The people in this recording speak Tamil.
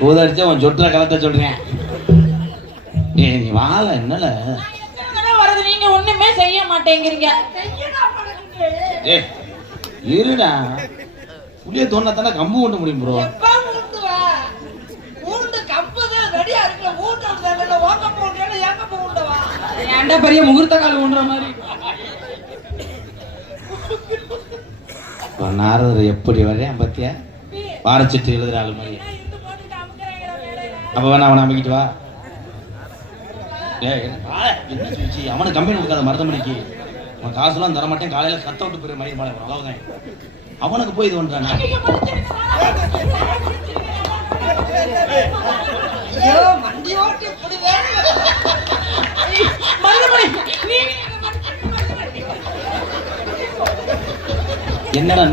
கூதடிச்சா உன் சொட்டுற கலத்த சொல்றேன். நீ வாழ என்னல வரது, நீங்க ஒண்ணுமே செய்ய மாட்டேங்கிறீங்க. இருடா, புளிய தோணா தானே கம்பு கொண்டு முடியும் ப்ரோ. ஏன்டா பெரிய முகூர்த்த கால் ஊன்ற மாதிரி. நாரதர் எப்படி வரையான் பத்தியா, வாரச்சிட்டு எழுதுற ஆளு மாதிரி. அப்ப வேணா அவனை அமைக்கிட்டு வா. அவனுக்கு கம்பெனி கொடுக்காத மருதமணிக்கு. அவன் காசுலாம் தரமாட்டேன், காலையில கத்த விட்டு போய் மயிர் மாலை அவ்வளவுதான். அவனுக்கு போய் இது பண்றாங்க. என்னடா